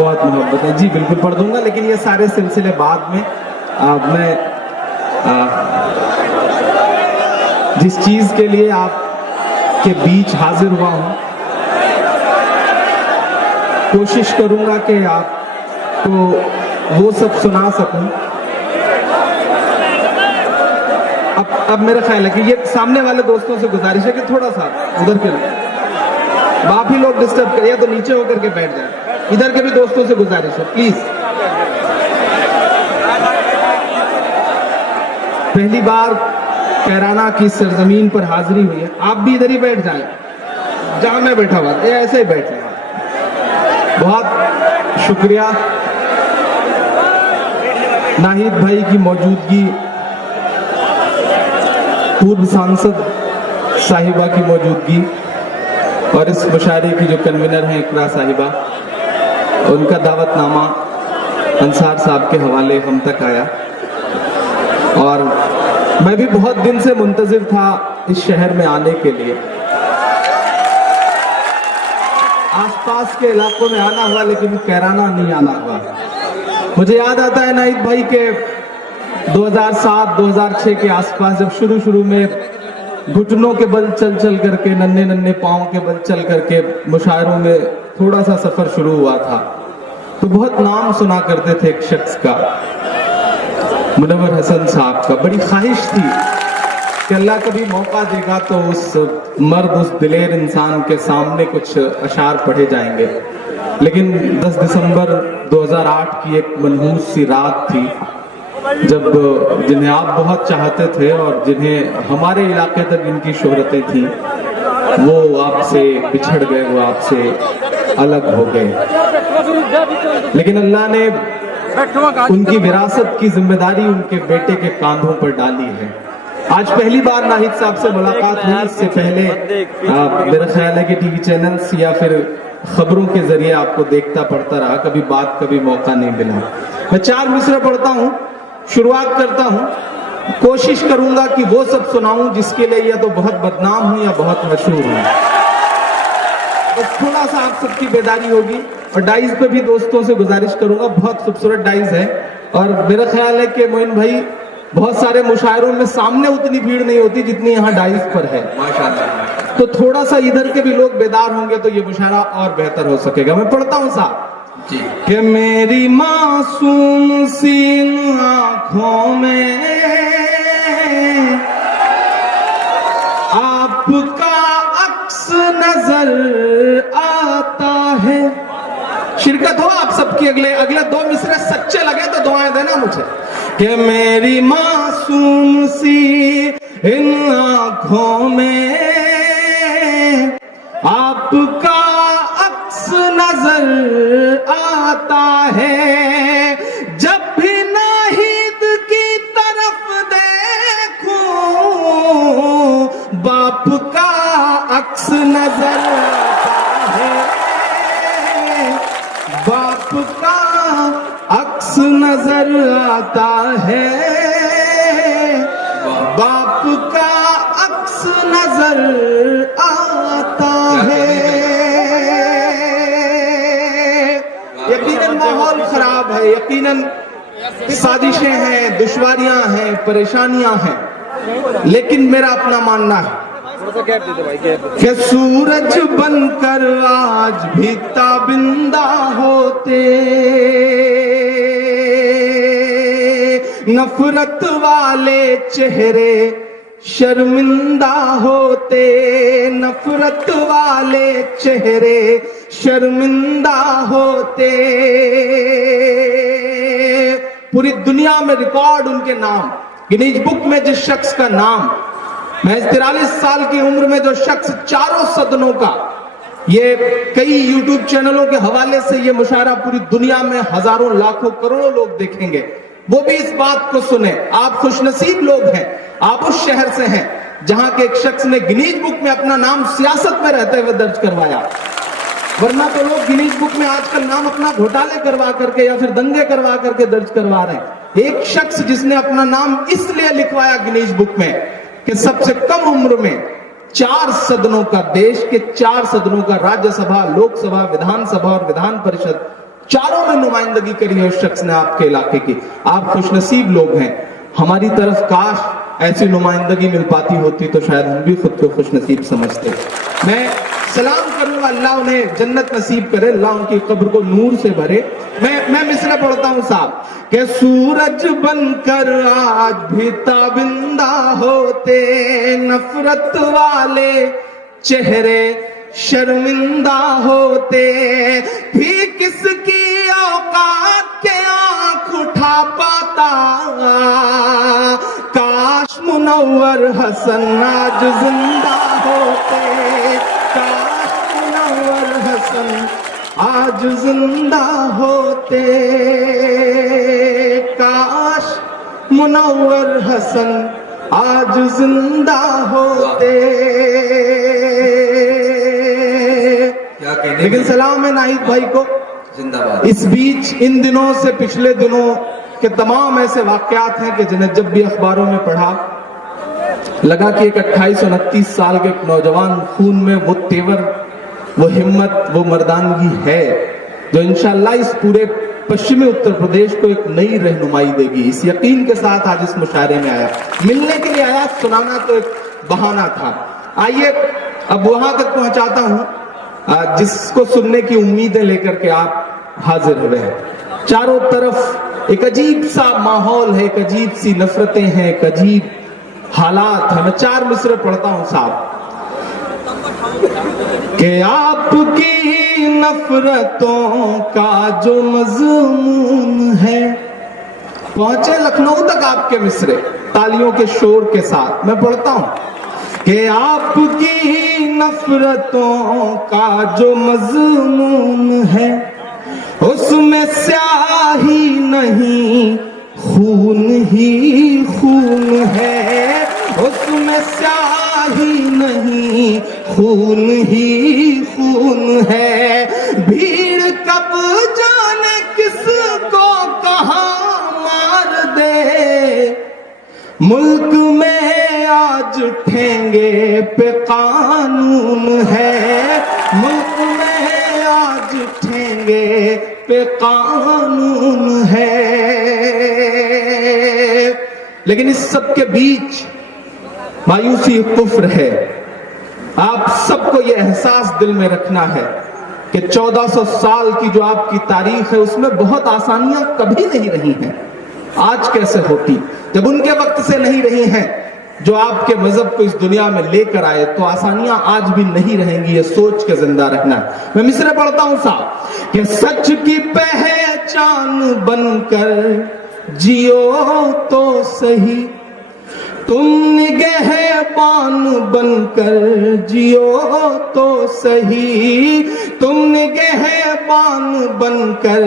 बहुत मोहब्बत है जी, बिल्कुल पढ़ दूंगा, लेकिन ये सारे सिलसिले बाद में। मैं जिस चीज के लिए आपके बीच हाजिर हुआ हूं, कोशिश करूंगा कि आपको वो सब सुना सकूं। अब मेरा ख्याल है कि ये सामने वाले दोस्तों से गुजारिश है कि थोड़ा सा उधर के आप ही लोग डिस्टर्ब करिए, तो नीचे होकर के बैठ जाए। इधर के भी दोस्तों से गुजारिश है, प्लीज। पहली बार कैराना की सरजमीन पर हाजिरी हुई है। आप भी इधर ही बैठ जाएं, जहां मैं बैठा हुआ, ये ऐसे ही बैठे। बहुत शुक्रिया नाहिद भाई की मौजूदगी, पूर्व सांसद साहिबा की मौजूदगी, और इस मुशायरे की जो कन्वीनर हैं इकरा साहिबा, उनका दावतनामा अंसार साहब के हवाले हम तक आया। और मैं भी बहुत दिन से मुंतजिर था इस शहर में आने के लिए। आसपास के इलाकों में आना हुआ, लेकिन कैराना नहीं आना हुआ। मुझे याद आता है नाहिद भाई के 2007-2006 के आसपास, जब शुरू में घुटनों के बल चल करके, नन्हे नन्हे पांव के बल चल करके मुशायरों में थोड़ा सा सफर शुरू हुआ था, तो बहुत नाम सुना करते थे एक शख्स का, मुनव्वर हसन साहब का। बड़ी ख्वाहिश थी कि अल्लाह कभी मौका देगा तो उस मर्द, उस दिलेर इंसान के सामने कुछ अशार पढ़े जाएंगे। लेकिन 10 दिसंबर 2008 की एक मनहूस सी रात थी, जब जिन्हें आप बहुत चाहते थे और जिन्हें हमारे इलाके तक इनकी शोहरतें थी, वो आपसे बिछड़ गए, वो आपसे अलग हो गए। लेकिन अल्लाह ने उनकी विरासत की जिम्मेदारी उनके बेटे के कांधों पर डाली है। आज पहली बार नाहिद साहब से मुलाकात हुई। इससे पहले मेरा ख्याल है कि टीवी चैनल्स या फिर खबरों के जरिए आपको देखता पढ़ता रहा, कभी बात, कभी मौका नहीं मिला। मैं 4 मिसरे पढ़ता हूँ, शुरुआत करता हूँ, कोशिश करूंगा कि वो सब सुनाऊं जिसके लिए या तो बहुत बदनाम हूं या बहुत मशहूर हूं। तो थोड़ा सा आप सबकी बेदारी होगी। और डाइज पे भी दोस्तों से गुजारिश करूंगा, बहुत खूबसूरत डाइज है। और मेरा ख्याल है कि मोइन भाई, बहुत सारे मुशायरों में सामने उतनी भीड़ नहीं होती जितनी यहाँ डाइज पर है, माशाल्लाह। तो थोड़ा सा इधर के भी लोग बेदार होंगे तो ये मुशायरा और बेहतर हो सकेगा। मैं पढ़ता हूँ साहब जी। कि मेरी मासूम सी आंखों में आपका अक्स नजर आता है। शिरकत हो आप सबकी। अगले 2 मिसरे सच्चे लगे तो दुआएं देना मुझे। कि मेरी मासूम सी इन आंखों में आपका अक्स नजर आता है। जब भी नाहिद की तरफ देखूं, बाप का अक्स नजर आता है। बाप का अक्स नजर आता है। बाप का अक्स नजर आता है। यकीनन माहौल खराब है, यकीनन साजिशें हैं, दुश्वारियां हैं, परेशानियां हैं, लेकिन मेरा अपना मानना है कि सूरज बनकर आज भी ताबिंदा होते, नफरत वाले चेहरे शर्मिंदा होते, नफरत वाले चेहरे शर्मिंदा होते। पूरी दुनिया में रिकॉर्ड उनके नाम, गिनीज बुक में जिस शख्स का नाम, महज 43 साल की उम्र में जो शख्स चारों सदनों का, ये कई यूट्यूब चैनलों के हवाले से ये मुशायरा पूरी दुनिया में हजारों लाखों करोड़ों लोग देखेंगे, वो भी इस बात को सुने। आप खुशनसीब लोग हैं, आप उस शहर से हैं जहां के एक शख्स ने गिनीज बुक में अपना नाम सियासत में रहते हुए दर्ज करवाया। वरना तो लोग गिनीज बुक में आजकल नाम अपना घोटाले करवा करके या फिर दंगे करवा करके दर्ज करवा रहे हैं। एक शख्स जिसने अपना नाम इसलिए लिखवाया गिनीज बुक में कि सबसे कम उम्र में 4 सदनों का, देश के 4 सदनों का, राज्यसभा, लोकसभा, विधानसभा और विधान परिषद, चारों में नुमाइंदगी करी है उस शख्स ने आपके इलाके की। आप खुशनसीब लोग हैं। हमारी तरफ काश ऐसी नुमाइंदगी मिल पाती होती तो शायद हम भी खुद को खुशनसीब समझते। मैं सलाम करूंगा, अल्लाह उन्हें जन्नत नसीब करे, अल्लाह उनकी कब्र को नूर से भरे। मैं मिसरा पढ़ता हूं साहब कि सूरज बनकर आज भी ताबिंदा होते, नफरत वाले चेहरे शर्मिंदा होते, भी किसकी औकात के आंख उठा पाता, काश मुनव्वर हसन आज जिंदा होते, काश मुनव्वर हसन आज जिंदा होते, काश मुनव्वर हसन आज जिंदा होते। लेकिन सलाम है नाहिद भाई को जिंदाबाद। इस बीच इन दिनों से पिछले दिनों के तमाम ऐसे वाकयात हैं कि जिन्हें जब भी अखबारों में पढ़ा लगा कि एक 28-29 साल के नौजवान खून में वो तेवर, वो हिम्मत, वो मर्दानगी है जो इंशाअल्लाह इस पूरे पश्चिमी उत्तर प्रदेश को एक नई रहनुमाई देगी। इस यकीन के साथ आज इस मुशायरे में आया, मिलने के लिए आया, सुनाना तो एक बहाना था। आइए अब वहां तक पहुंचाता हूं जिसको सुनने की उम्मीदें लेकर के आप हाजिर हुए हैं। चारों तरफ एक अजीब सा माहौल है, एक अजीब सी नफरतें हैं, एक अजीब हालात है। मैं 4 मिसरे पढ़ता हूं साहब कि आपकी नफरतों का जो मजमून है। पहुंचे लखनऊ तक आपके मिसरे तालियों के शोर के साथ। मैं पढ़ता हूं कि आपकी नफरतों का जो मजमून है, उसमें स्याही नहीं खून ही खून है, उसमें स्याही नहीं खून ही खून है। भीड़ कब जाने किसको कहां मार दे, मुल्क में आज ठेंगे पे कानून है, मुल्क में आज ठेंगे पे कानून है। लेकिन इस सब के बीच मायूसी कुफ्र है। आप सबको यह एहसास दिल में रखना है कि 1400 साल की जो आपकी तारीख है उसमें बहुत आसानियां कभी नहीं रही हैं। आज कैसे होती, जब उनके वक्त से नहीं रही हैं जो आपके मजहब को इस दुनिया में लेकर आए, तो आसानियां आज भी नहीं रहेंगी। ये सोच के जिंदा रखना। मैं मिसरे पढ़ता हूं साहब कि सच की पहचान बनकर जियो तो सही, तुम निगहबान बनकर जियो तो सही, तुम निगहबान बनकर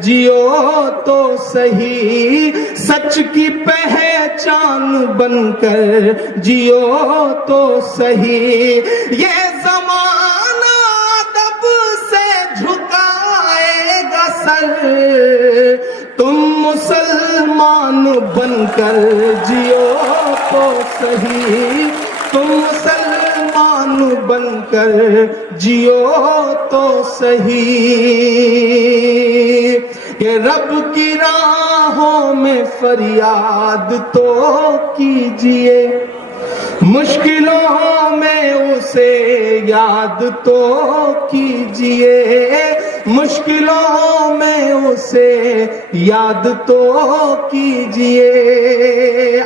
जियो तो सही, सच की पहचान बनकर जियो तो सही। ये ज़माना अदब से झुकाएगा सर, तुम मुसलमान बनकर जियो तो सही, तुम मुसलमान बनकर जियो तो सही। कि रब की राहों में फरियाद तो कीजिए, मुश्किलों में उसे याद तो कीजिए, मुश्किलों में उसे याद तो कीजिए।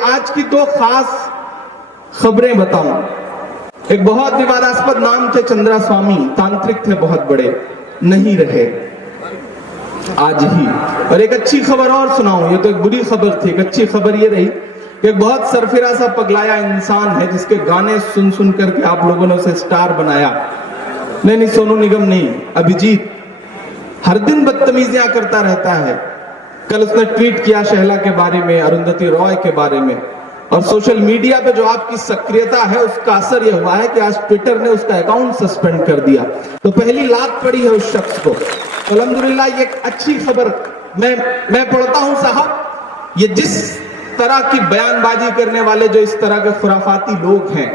आज की 2 खास खबरें बताऊं। एक बहुत विवादास्पद नाम थे चंद्रा स्वामी, तांत्रिक थे बहुत बड़े, नहीं रहे आज ही। और एक अच्छी खबर और सुनाऊं, ये तो एक बुरी खबर थी। एक अच्छी खबर ये रही कि एक बहुत सरफिरा सा पगलाया इंसान है जिसके गाने सुन सुन करके आप लोगों ने उसे स्टार बनाया। नहीं, सोनू निगम नहीं, अभिजीत हर दिन बदतमीजियां करता रहता है। कल उसने ट्वीट किया शहला के बारे में, अरुंधति रॉय के बारे में, और सोशल मीडिया पे जो आपकी सक्रियता है उसका असर यह हुआ है कि आज ट्विटर ने उसका अकाउंट सस्पेंड कर दिया। तो पहली लात पड़ी है उस शख्स को। तो अल्हम्दुलिल्लाह ये एक अच्छी खबर मैं पढ़ता हूं साहब। ये जिस तरह की बयानबाजी करने वाले जो इस तरह के खुराफाती लोग हैं,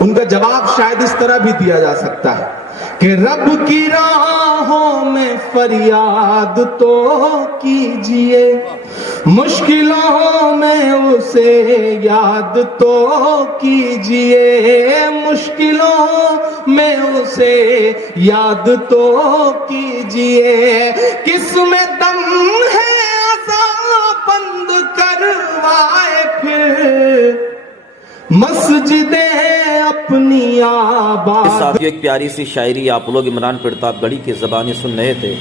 उनका जवाब शायद इस तरह भी दिया जा सकता है कि रब की राहों में फरियाद तो कीजिए, मुश्किलों में उसे याद तो कीजिए, मुश्किलों में उसे याद तो कीजिए। किसमें दम है अज़ान बंद करवाए फिर मस्जिदें अपनी आबाद। साथियों, एक प्यारी सी शायरी आप लोग इमरान प्रतापगढ़ी की ज़बानी सुन रहे थे।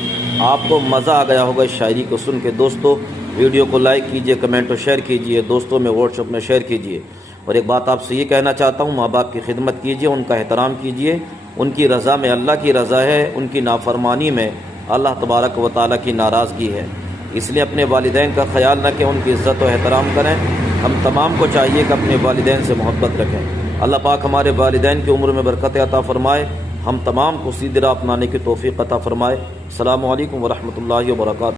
आपको मज़ा आ गया होगा इस शायरी को सुन के। दोस्तों, वीडियो को लाइक कीजिए, कमेंट और शेयर कीजिए, दोस्तों में व्हाट्सएप में शेयर कीजिए। और एक बात आपसे ये कहना चाहता हूँ, माँ बाप की खिदमत कीजिए, उनका एहतराम कीजिए। उनकी रज़ा में अल्लाह की रज़ा है, उनकी नाफरमानी में अल्लाह तबारक व तआला की नाराज़गी है। इसलिए अपने वालिदैन का ख्याल रखें, उनकी इज़्ज़त और एहतराम करें। हम तमाम को चाहिए कि अपने वालिदैन से मोहब्बत रखें। अल्लाह पाक हमारे वालिदैन की उम्र में बरकत अता फ़रमाए, हम तमाम को सीधी राह अपनाने की तौफ़ीक़ अता फ़रमाए। अस्सलामु अलैकुम व रहमतुल्लाहि व बरकातुहू।